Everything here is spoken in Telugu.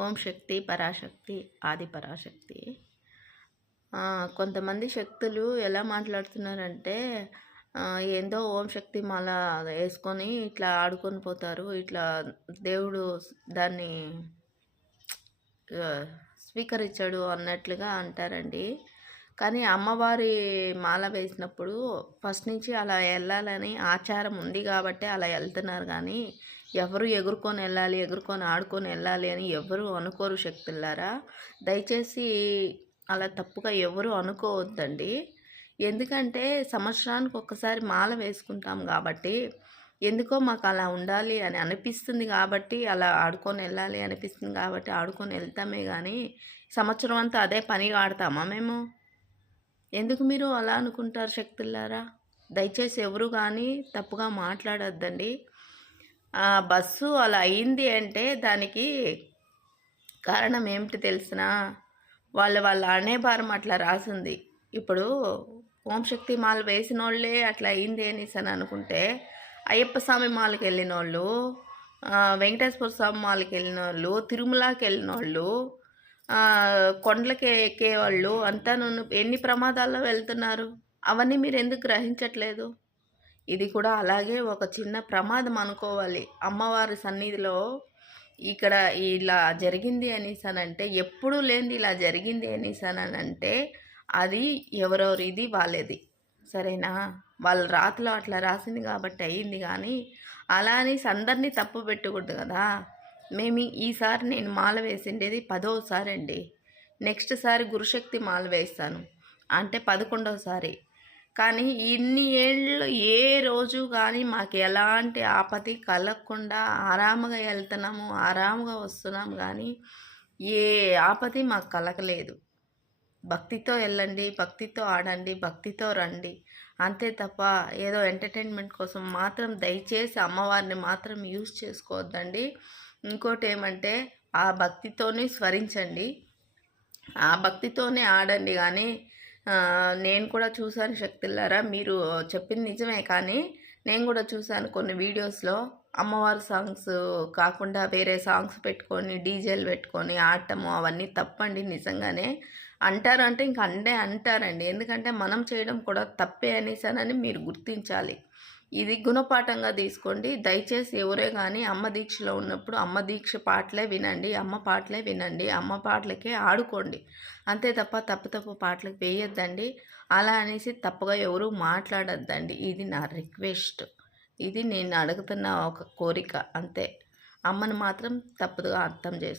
ఓం శక్తి పరాశక్తి ఆది పరాశక్తి. కొంతమంది శక్తులు ఎలా మాట్లాడుతున్నారంటే ఏందో ఓం శక్తి మాల వేసుకొని ఇట్లా ఆడుకొని పోతారు. ఇట్లా దేవుడు దాన్ని స్వీకరించాడు అన్నట్లుగా అంటారండి. కానీ అమ్మవారి మాల వేసినప్పుడు ఫస్ట్ నుంచి అలా వెళ్ళాలని ఆచారం ఉంది కాబట్టి అలా వెళ్తున్నారు. కానీ ఎవరు ఎగురుకొని వెళ్ళాలి, ఎగురుకొని ఆడుకొని వెళ్ళాలి అని ఎవరు అనుకోరు శక్తులారా. దయచేసి అలా తప్పుగా ఎవరు అనుకోవద్దండి. ఎందుకంటే సంవత్సరానికి ఒక్కసారి మాల వేసుకుంటాం కాబట్టి ఎందుకో మాకు అలా ఉండాలి అని అనిపిస్తుంది కాబట్టి అలా ఆడుకొని వెళ్ళాలి అనిపిస్తుంది కాబట్టి ఆడుకొని వెళ్తామే. కానీ సంవత్సరం అంతా అదే పనిగా ఆడతామా మేము? ఎందుకు మీరు అలా అనుకుంటారు శక్తులారా? దయచేసి ఎవరు కానీ తప్పుగా మాట్లాడొద్దండి. బస్సు అలా అయింది అంటే దానికి కారణం ఏమిటి తెలిసిన? వాళ్ళ అనేబారం అట్లా రాసింది. ఇప్పుడు ఓం శక్తి మాల వేసిన వాళ్ళే అట్లా అయింది అనేసి అని అనుకుంటే అయ్యప్ప స్వామి మాలకి వెళ్ళిన వాళ్ళు, వెంకటేశ్వర స్వామి మాలకి వెళ్ళిన వాళ్ళు, తిరుమలకి వెళ్ళిన వాళ్ళు, కొండలకి ఎక్కేవాళ్ళు అంతా ఎన్ని ప్రమాదాల్లో వెళ్తున్నారు. అవన్నీ మీరు ఎందుకు గ్రహించట్లేదు? ఇది కూడా అలాగే ఒక చిన్న ప్రమాదం అనుకోవాలి. అమ్మవారి సన్నిధిలో ఇక్కడ ఇలా జరిగింది అనేసానంటే, ఎప్పుడూ లేనిది ఇలా జరిగింది అనేసానంటే అది ఎవరెవరిది వాళ్ళది, సరేనా? వాళ్ళ రాతలో అట్లా రాసింది కాబట్టి అయ్యింది. కానీ అలా అనేసి అందరినీ తప్పు పెట్టకూడదు కదా. ఈసారి నేను మాల వేసిండేది 10వసారి అండి. నెక్స్ట్ సారి గురుశక్తి మాల వేస్తాను అంటే 11వసారి. కానీ ఇన్ని ఏళ్ళు ఏ రోజు కానీ మాకు ఎలాంటి ఆపద కలగకుండా ఆరాముగా వెళ్తున్నాము, ఆరాముగా వస్తున్నాము. కానీ ఏ ఆపద మాకు కలగలేదు. భక్తితో వెళ్ళండి, భక్తితో ఆడండి, భక్తితో రండి, అంతే తప్ప ఏదో ఎంటర్టైన్మెంట్ కోసం మాత్రం దయచేసి అమ్మవారిని మాత్రం యూజ్ చేసుకోవద్దండి. ఇంకోటి ఏమంటే ఆ భక్తితోనే స్మరించండి, ఆ భక్తితోనే ఆడండి. కానీ నేను కూడా చూశాను శక్తులారా, మీరు చెప్పింది నిజమే. కానీ నేను కూడా చూశాను కొన్ని వీడియోస్లో అమ్మవారి సాంగ్స్ కాకుండా వేరే సాంగ్స్ పెట్టుకొని డీజేలు పెట్టుకొని ఆడటము అవన్నీ తప్పండి. నిజంగానే అంటారంటే ఇంక అంటారండి. ఎందుకంటే మనం చేయడం కూడా తప్పే అనేసానని మీరు గుర్తించాలి. ఇది గుణపాఠంగా తీసుకోండి. దయచేసి ఎవరే కానీ అమ్మ దీక్షలో ఉన్నప్పుడు అమ్మ దీక్ష పాటలే వినండి, అమ్మ పాటలే వినండి, అమ్మ పాటలకే ఆడుకోండి, అంతే తప్ప తప్పు పాటలకు వేయొద్దండి. అలా అనేసి తప్పుగా ఎవరు మాట్లాడొద్దండి. ఇది నా రిక్వెస్ట్, ఇది నేను అడుగుతున్న ఒక కోరిక అంతే. అమ్మను మాత్రం తప్పుగా అర్థం చేసుకో.